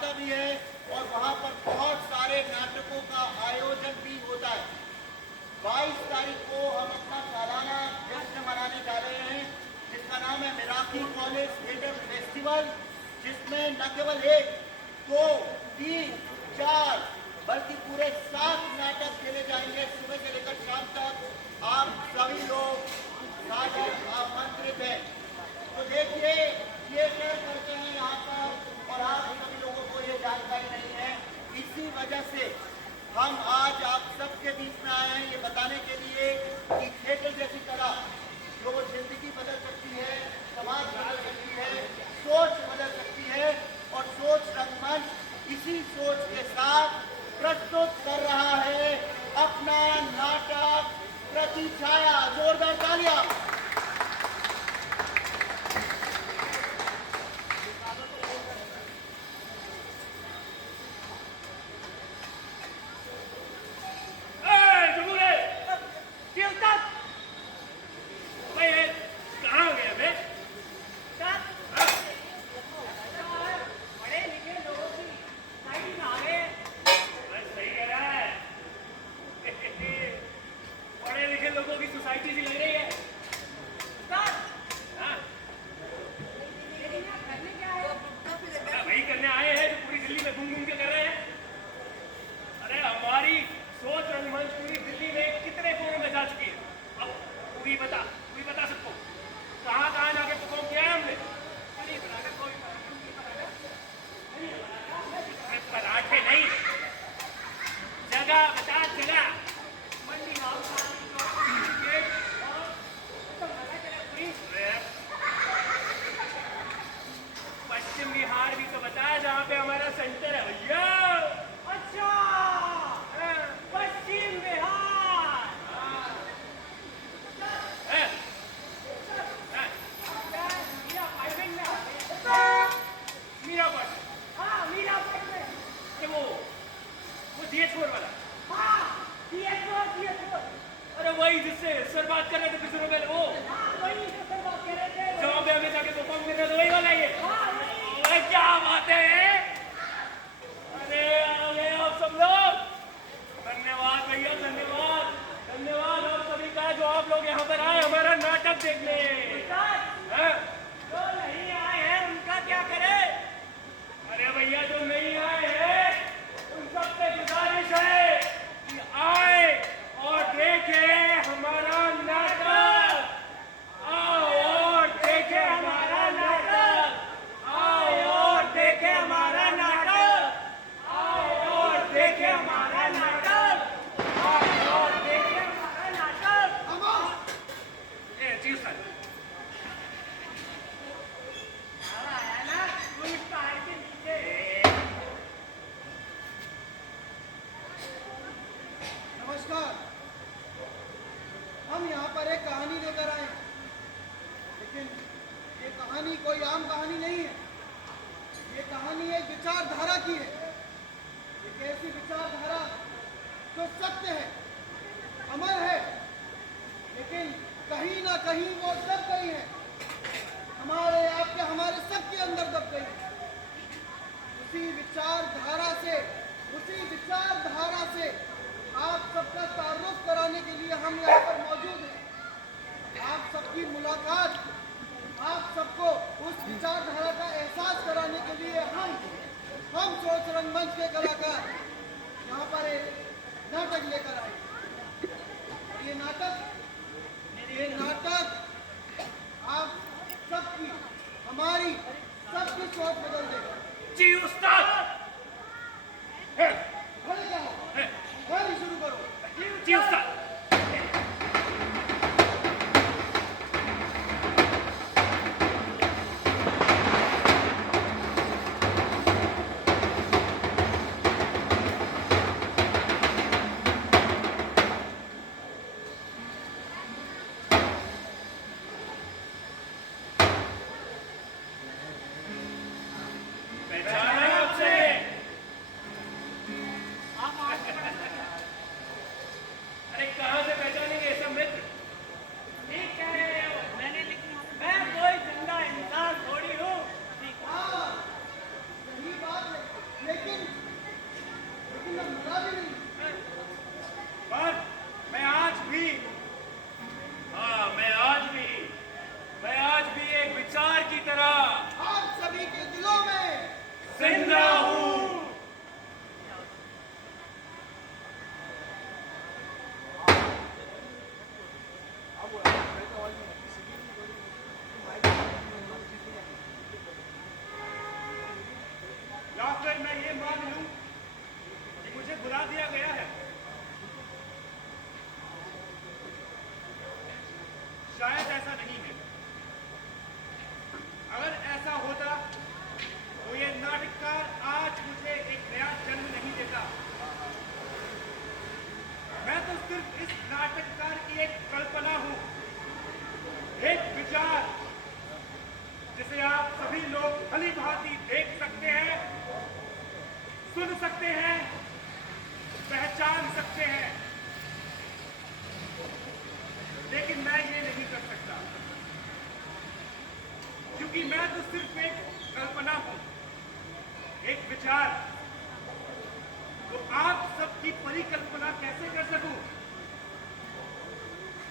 ज़्यादा भी है और वहाँ पर बहुत सारे नाटकों का आयोजन भी होता है। 22 तारीख को हम अपना सालाना जश्न मनाने जा रहे हैं जिसका नाम है मिराकी कॉलेज थिएटर फेस्टिवल, जिसमें न केवल 1, 2, 3, 4 बल्कि पूरे 7 नाटक खेले जाएंगे सुबह से लेकर शाम तक। आप सभी लोग सादर आमंत्रित हैं। तो देखिए थिएटर करते हैं यहाँ पर और आप सभी लोगों को ये जानकारी नहीं है। इसी वजह से हम आज आप सबके बीच में आए हैं ये बताने के लिए कि थिएटर जैसी कला जो वो जिंदगी बदल सकती है, समाज बदल सकती है, सोच बदल सकती है और सोच रंगमंच इसी सोच के साथ प्रस्तुत कर रहा है अपना नाटक प्रतिछाया। जोरदार तालियां। हम यहाँ पर एक कहानी लेकर आए, लेकिन ये कहानी कोई आम कहानी नहीं है। ये कहानी एक विचारधारा की है, एक ऐसी विचारधारा जो सत्य है, अमर है, लेकिन कहीं ना कहीं वो दब गई है, हमारे आपके हमारे सबके अंदर दब गई है। उसी विचारधारा से आप सबका तारुफ कराने के लिए हम यहाँ पर मौजूद हैं। आप सबकी मुलाकात, आप सबको उस विचारधारा का एहसास कराने के लिए हम सोच रंगमंच के कलाकार यहाँ पर एक नाटक लेकर आए। ये नाटक आप सबकी, हमारी सबकी सोच बदल देगा। जी उस्ताद। खड़े क्या हो? खड़े शुरू करो। जी उस्ताद। पहचाना आपसे? जिंदा हूँ। या फिर मैं ये मान लूं कि मुझे बुला दिया गया है। शायद ऐसा नहीं है। अगर ऐसा होता तो ये नाटककार आज मुझे एक नया जन्म नहीं देता। मैं तो सिर्फ इस नाटककार की एक कल्पना हूं, एक विचार जिसे आप सभी लोग भली भांति देख सकते हैं, सुन सकते हैं, पहचान सकते हैं, लेकिन मैं ये नहीं कर सकता क्योंकि मैं तो सिर्फ एक कल्पना हूं, एक विचार। तो आप सबकी परिकल्पना कैसे कर सकूं?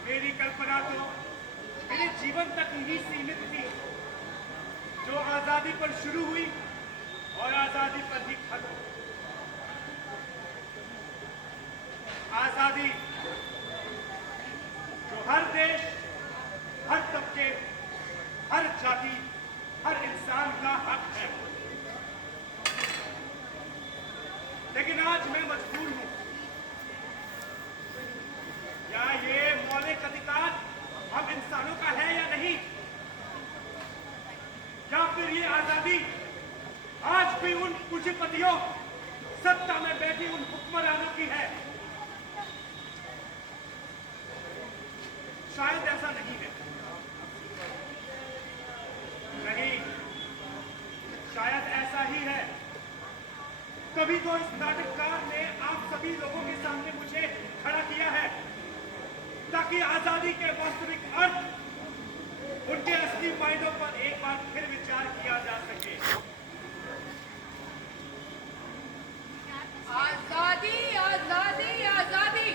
मेरी कल्पना तो मेरे जीवन तक ही सीमित थी, जो आजादी पर शुरू हुई और आजादी पर ही खत्म। आजादी जो हर देश, हर तबके, हर जाति, हर इंसान का हक है। लेकिन आज मैं मजबूर हूं। क्या ये मौलिक अधिकार हम इंसानों का है या नहीं? या फिर ये आजादी आज भी उन पूंजीपतियों, सत्ता में बैठी उन हुक्मरानों की है? शायद ऐसा नहीं है। नहीं, शायद ऐसा ही है। तभी तो इस नाटककार ने आप सभी लोगों के सामने मुझे खड़ा किया है, ताकि आजादी के वास्तविक अर्थ, उनके असली मायनों पर एक बार फिर विचार किया जा सके। आजादी, आजादी, आजादी।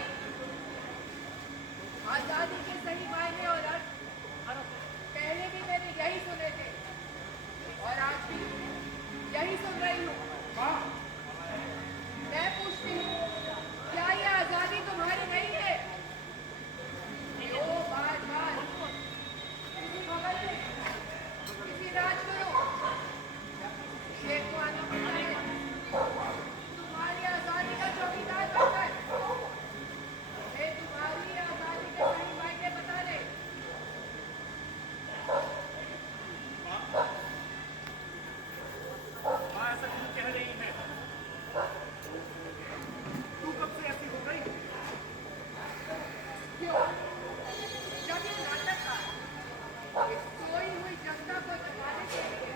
आजादी के सही मायने और अर्थ पहले भी मैंने यही सुने थे और आज भी यही सुन रही हूँ। मैं पूछती हूँ, क्या ये आजादी तुम्हारी नहीं है? ओ बार बार किसी भगत ने, किसी राजगुरु, शेख को आना पड़ता है तुम्हारी आजादी का चौकीदार बनकर। मैं तुम्हारी आजादी के सही मायने बता दे। माँ ऐसा क्यों कह रही है? तू कब से ऐसी हो गई? क्यों? जब ये नाटक था, इस सोई हुई जनता को जगाने के लिए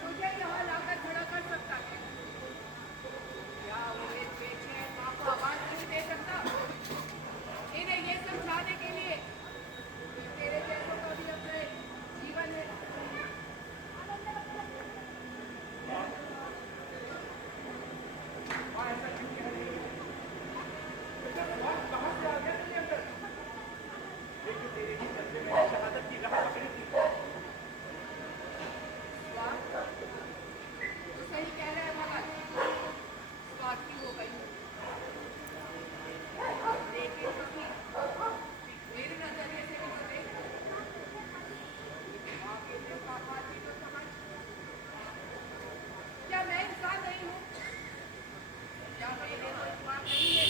तुझे यहाँ लाकर खड़ा कर सकता है। क्या वो एक बेचैन माँ को आवाज नहीं दे सकता? इन्हें ये समझाने के लिए कि तेरे जैसों का भी अपना एक जीवन है। माँ ऐसा क्यों कह रही है? बेटा भगवान कहाँ से आ गया तेरे अंदर? लेकिन तेरे ही चलते मैंने शहादत की राह पकड़ी थी। स्वार्थ? तो सही कह रहे हैं भगत, स्वार्थी हो गई हूँ। लेकिन कभी मेरे नजरिए से भी देख, आगे देखा बात तो समझ। क्या मैं इंसान नहीं हूँ? क्या मेरे को इतमान नहीं है?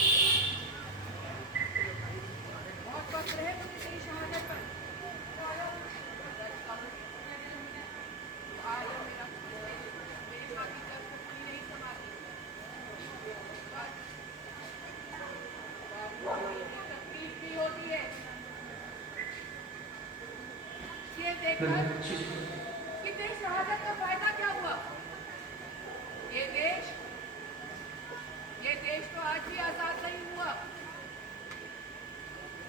बहुत वक्त रहे मुझे तेरी शहादत पर। आज मेरा मेरे साथ की कष्ट नहीं समाती। तकलीफ भी होती है ये देखकर कि तेरी शहादत का फायदा क्या हुआ। ये देश तो आज भी आजाद नहीं हुआ।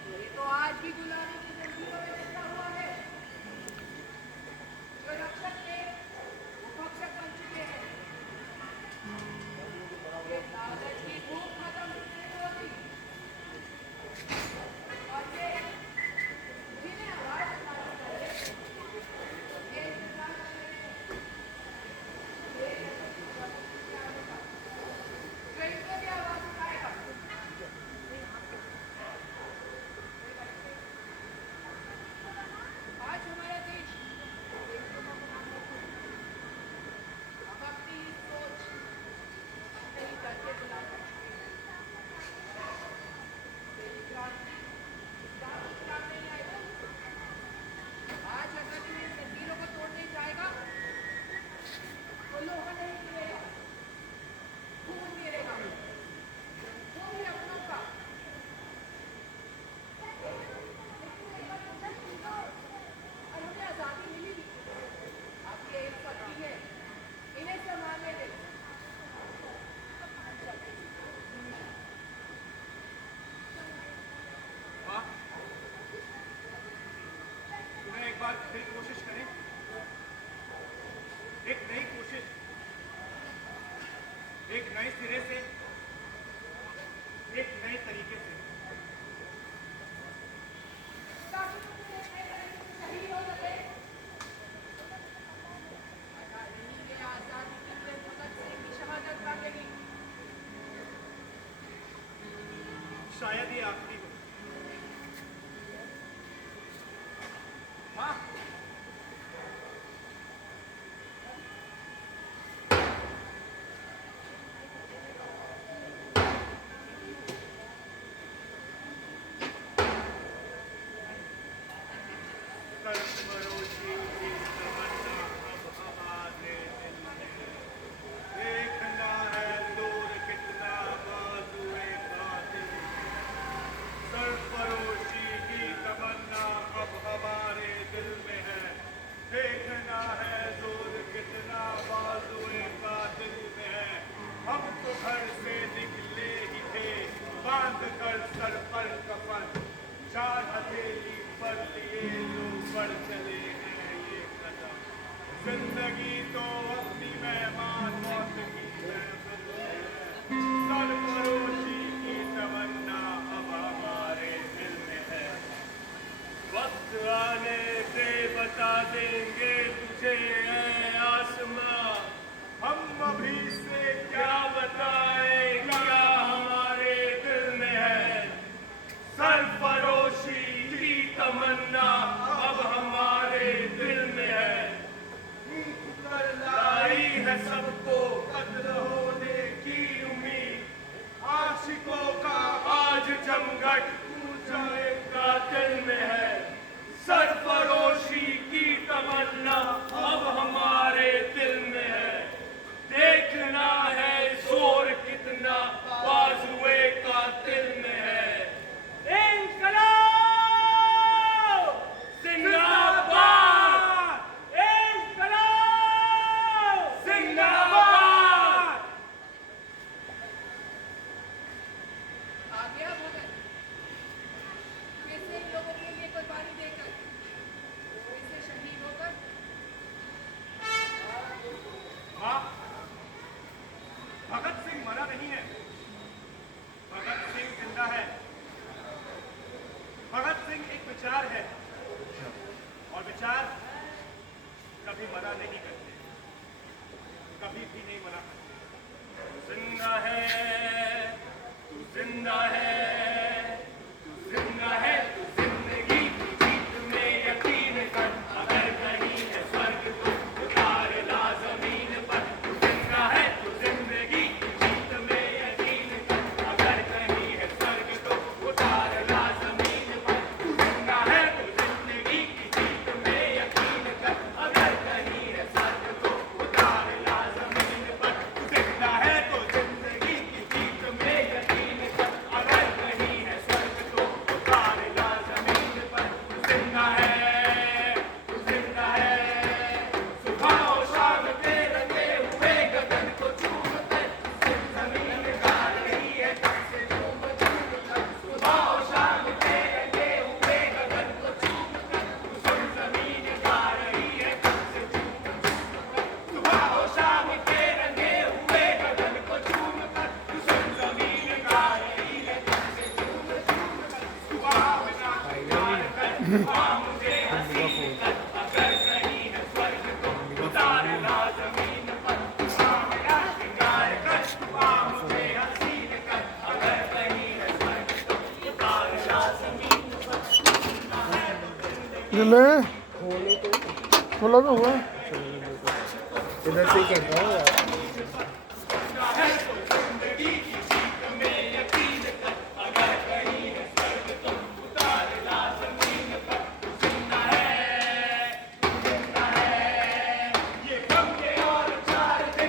ये तो आज भी गुलामी की जंजीरों में बैठा हुआ है। जो रक्षक थे वो भक्षक बन चुके हैं। ये कागज की भूख खत्म नहीं होती और ये जिन्हें आवाज उठानी चाहिए, लोहा नहीं गिरेगा, खून गिरेगा, वो भी अपनों का। और हमें आजादी मिली, अब ये एक फर्जी है, इन्हें संभालने दे। माँ, तुम्हें एक बार फिर कोशिश करें, एक नई कोशिश, एक नए सिरे से, एक नए तरीके से। ताकि तुम शहीद हो सके। नहीं, ये आजादी के लिए भगत सिंह की शहादत मांगेगी। शायद ये आखिरी हो। माँ, सरफरोशी की तमन्ना अब हमारे दिल में। देखना है दूर कितना बाजुए कातिल। सरफरोशी की तमन्ना अब हमारे दिल में है। देखना है दूर कितना बाजुए कातिल में है। हम तो घर से निकले ही थे, बांध कर सर पर कफन। 4 हथेली पर लिए लोग बढ़ चले हैं ये कदम। जिंदगी तो अपनी मेहमान मौत की महफिल में है। सरफरोशी की तमन्ना अब हमारे दिल में है। वक्त आने से बता देंगे तुझे ऐ आसमां, हम अभी से क्या बताएं क्या हमारे दिल में है। सरफरोशी की तमन्ना अब हमारे दिल में है। लाई है सबको कत्ल होने की उम्मीद। आशिकों का आज जमघट पूछा एक कातिल में है। सरफरोशी की तमन्ना अब हमारे दिल में है। देखना है जोर कितना बाजुए कातिल में है। इंकलाब जिंदाबाद, इंकलाब जिंदाबाद। आ गया भगत, फिर से इन लोगों के लिए कुर्बानी देकर, फिर से शहीद होकर। माँ, भगत सिंह मरा नहीं है, भगत सिंह जिंदा है। भगत सिंह एक विचार है, और विचार कभी मरा नहीं करते, कभी भी नहीं मरा करते। जिंदा है, तू जिंदा है, तू जिंदा है, तू जिंदगी की जीत में यकीन कर। अगर कहीं है स्वर्ग तो उतार ला जमीन पर। तू जिंदा है, तू जिंदगी की जीत में यकीन कर। अगर कहीं है स्वर्ग तो उतार ला जमीन पर। तू जिंदा है, तू जिंदगी की जीत में यकीन कर। अगर कहीं है स्वर्ग तो उतार ला जमीन पर। तू जिंदा है, तो जिंदगी की जीत में यकीन कर। अगर कहीं है स्वर्ग तो उतार ला जमीन पर। तू जिंदा है, तू जिंदा है। सुबह और शाम के रंगे हुए गगन को चूम कर जमीन गा रही है तब से झूम झूम कर। सुबह और शाम के रंगे हुए गगन को चूम कर जमीन गा रही है तब से झूम झूम कर। सुबह और शाम के रंगे हुए गगन को चूम कर जमीन गा रही है तब से झूम झूम कर। सुबह बिना प्यार कर आ मुझे हसीन कर। अगर कहीं है स्वर्ग तो उतार ला जमीन पर। आ मेरा श्रृंगार कर आ मुझे हसीन कर। अगर कहीं है स्वर्ग तो उतार ला जमीन पर। ले खोला तो हुआ इधर से ही करता हूँ यार। जिंदगी की जीत में यकीन कर। अगर कहीं है स्वर्ग तो उतार ला जमीन पर। जिंदा है, जिंदा है। ये गम के और 4 दिन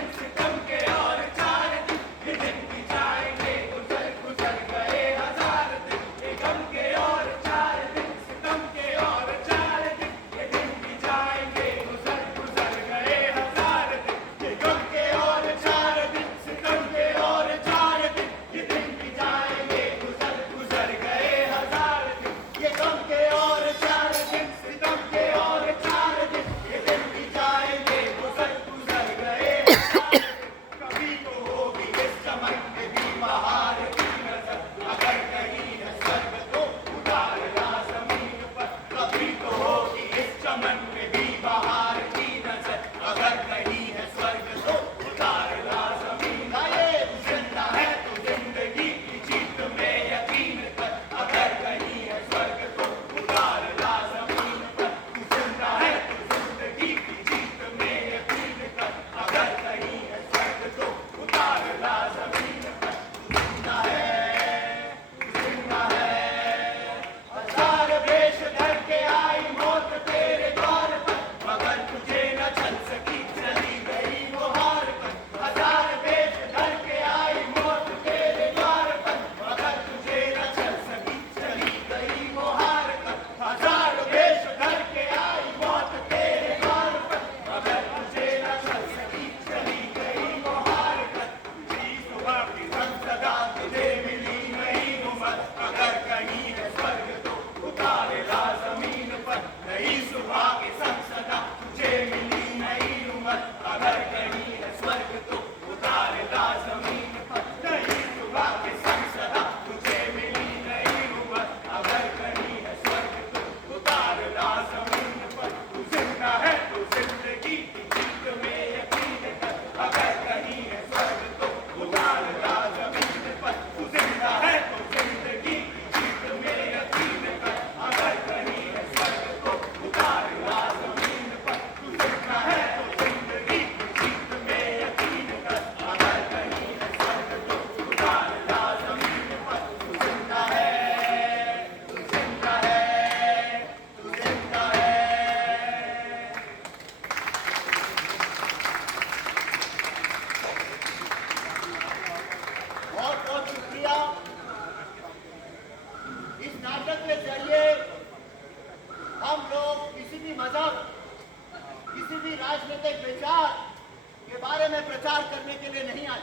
बारे में प्रचार करने के लिए नहीं आए।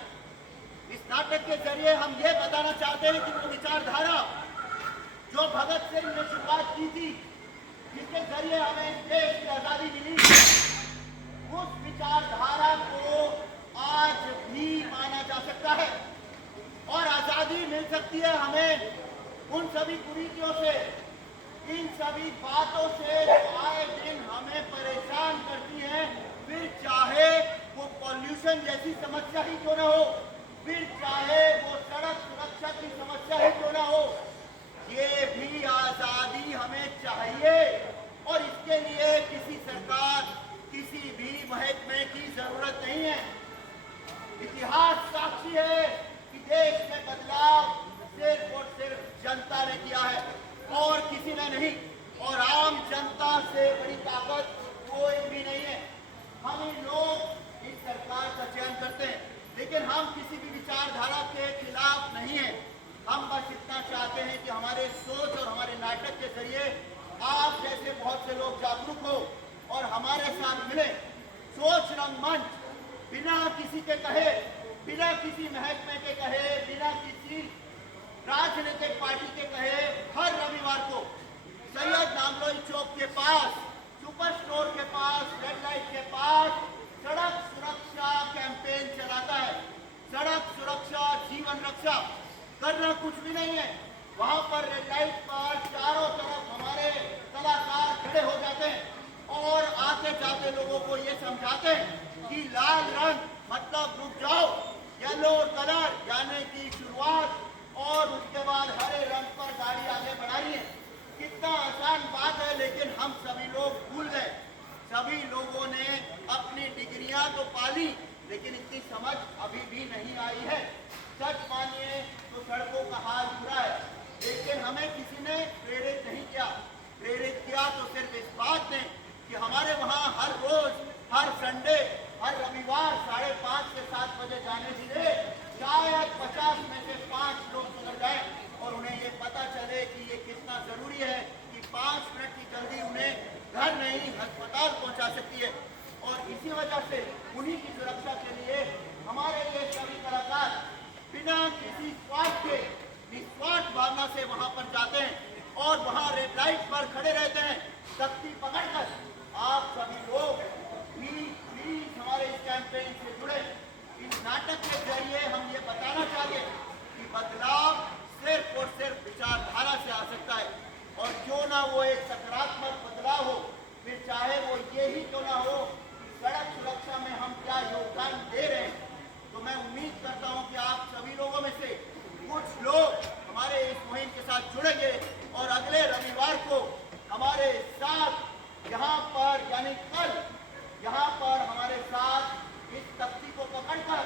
इस नाटक के जरिए हम ये बताना चाहते हैं कि वो विचारधारा जो भगत सिंह ने शुरुआत की थी, जिसके जरिए हमें इस देश की आजादी मिली, उस विचारधारा को आज भी माना जा सकता है और आजादी मिल सकती है हमें उन सभी कुरीतियों से, इन सभी बातों से जो आए दिन हमें परेशान करती हैं, फिर चाहे वो पॉल्यूशन जैसी समस्या ही क्यों ना हो, फिर चाहे वो सड़क सुरक्षा की समस्या ही क्यों ना हो, ये भी आजादी हमें चाहिए और इसके लिए किसी सरकार, किसी भी महकमे की जरूरत नहीं है। इतिहास साक्षी है कि देश में बदलाव सिर्फ और सिर्फ जनता ने किया है और किसी ने नहीं, और आम जनता से बड़ी ताकत कोई भी नहीं है। हम ही लोग इस सरकार का चयन करते हैं, लेकिन हम किसी भी विचारधारा के खिलाफ नहीं है। हम बस इतना चाहते हैं कि हमारे सोच और हमारे नाटक के जरिए आप जैसे बहुत से लोग जागरूक हो और हमारे साथ मिले। सोच रंगमंच बिना किसी के कहे, बिना किसी महकमे के कहे, बिना किसी राजनीतिक पार्टी के कहे, हर रविवार को सैयद नामलोई चौक के पास, सुपर स्टोर के पास, रेड लाइट के पास सड़क सुरक्षा कैंपेन चलाता है। सड़क सुरक्षा जीवन रक्षा, करना कुछ भी नहीं है। वहां पर रेड लाइट पर चारों तरफ हमारे कलाकार खड़े हो जाते हैं और आते जाते लोगों को ये समझाते हैं कि लाल रंग मतलब रुक जाओ, येलो कलर यानी कि शुरुआत, और उसके बाद हरे रंग पर गाड़ी आगे बढ़ाइए। कितना आसान बात है, लेकिन हम सभी लोग भूल गए। सभी लोगों ने अपनी डिग्रियां तो पाली, लेकिन इतनी समझ अभी भी नहीं आई है। सच मानिए तो सड़कों का हाल बुरा है, लेकिन हमें किसी ने प्रेरित नहीं किया। प्रेरित किया तो सिर्फ इस बात ने कि हमारे वहाँ हर रोज, हर संडे, हर रविवार 5:30 से 7 बजे जाने दीजिए, शायद 50 में से 5 लोग सुधर जाए और उन्हें ये पता चले कि ये कितना जरूरी है कि 5 मिनट की जल्दी उन्हें घर नहीं अस्पताल पहुंचा सकती है। और इसी वजह से उन्हीं की सुरक्षा के लिए हमारे ये सभी कलाकार बिना किसी स्वार्थ के, निस्वार्थ भावना से वहां पर जाते हैं और वहां रेड लाइट पर खड़े रहते हैं तख्ती पकड़कर। आप सभी लोग प्लीज हमारे इस कैंपेन से जुड़े। इस नाटक के जरिए हम ये बताना चाहते हैं कि बदलाव सिर्फ और सिर्फ विचारधारा से आ सकता है, और क्यों ना वो एक सकारात्मक बदलाव हो, फिर चाहे वो ये ही क्यों ना हो कि सड़क सुरक्षा में हम क्या योगदान दे रहे हैं। तो मैं उम्मीद करता हूं कि आप सभी लोगों में से कुछ लोग हमारे इस मुहिम के साथ जुड़ेंगे और अगले रविवार को हमारे साथ यहाँ पर, यानी कल यहाँ पर हमारे साथ इस तख्ती को पकड़कर,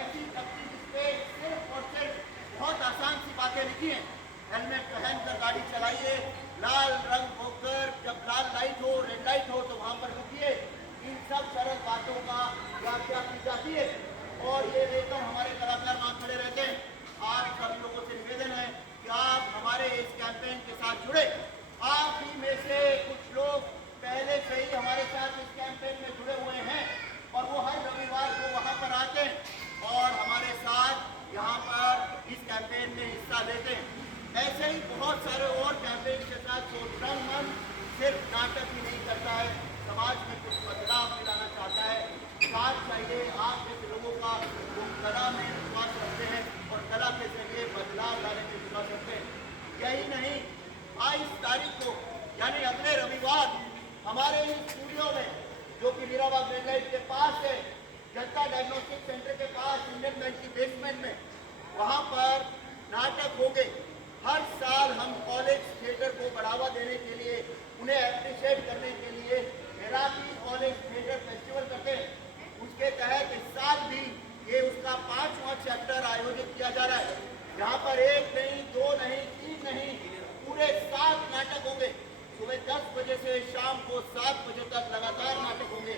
ऐसी तख्ती जिसपे सिर्फ और सिर्फ बहुत आसान सी बातें लिखी हैं, हेलमेट पहनकर गाड़ी चलाइए, लाल रंग होकर जब लाल लाइट हो, रेड लाइट हो तो वहाँ पर रुकिए, इन सब सरल बातों का व्याख्या की जाती है और ये लेकर हमारे कलाकार वहाँ खड़े रहते हैं। आप सभी लोगों से निवेदन है कि आप हमारे इस कैंपेन के साथ जुड़े। आप ही में से कुछ लोग पहले से ही हमारे साथ इस कैंपेन में जुड़े हुए हैं और वो हर रविवार को वहाँ पर आते हैं और हमारे साथ यहाँ पर इस कैंपेन में हिस्सा लेते हैं। ऐसे ही बहुत सारे और कैंपेन के साथ सोच मन सिर्फ नाटक ही नहीं करता है, समाज में कुछ बदलाव लाना चाहता है। साथ चाहिए आप जैसे लोगों का जो कला में विश्वास रखते हैं और कला के जरिए बदलाव लाने में विश्वास रखते हैं। यही नहीं, 22 तारीख को यानी अगले रविवार हमारे इस स्टूडियो में, जो कि मीराबाग रेड लाइट के पास है, जनता डायग्नोस्टिक सेंटर के पास, इंडियन बैंक की बेसमेंट में, वहाँ पर नाटक होंगे। हर साल हम कॉलेज थिएटर को बढ़ावा देने के लिए, उन्हें एप्रिशिएट करने के लिए मेराकी कॉलेज थिएटर फेस्टिवल करते हैं। उसके तहत इस साल भी ये उसका 5वां चैप्टर आयोजित किया जा रहा है। यहाँ पर 1 नहीं, 2 नहीं, 3 नहीं, पूरे 7 नाटक होंगे। सुबह 10 बजे से शाम को 7 बजे तक लगातार नाटक होंगे।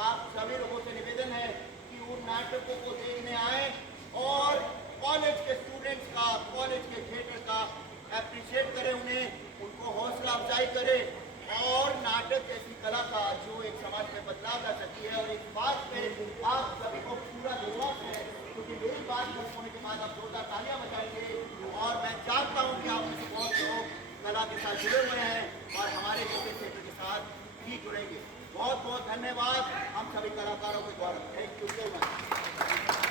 आप सभी लोगों से निवेदन है कि उन नाटकों को देखने आए और कॉलेज के स्टूडेंट्स का, कॉलेज के थिएटर का एप्रिशिएट करें, उनको हौसला अफजाई करें और नाटक ऐसी कला का जो एक समाज में बदलाव ला सकती है, और इस बात पे आप सभी को पूरा विश्वास है, क्योंकि मेरी बात पूरी होने के बाद आप जोरदार तालियां बजाएंगे। और मैं जानता हूँ कि आप में से बहुत लोग कला के साथ जुड़े हुए हैं और हमारे जैसे क्षेत्र के साथ भी जुड़ेंगे। बहुत बहुत धन्यवाद हम सभी कलाकारों के द्वारा। Thank you so much.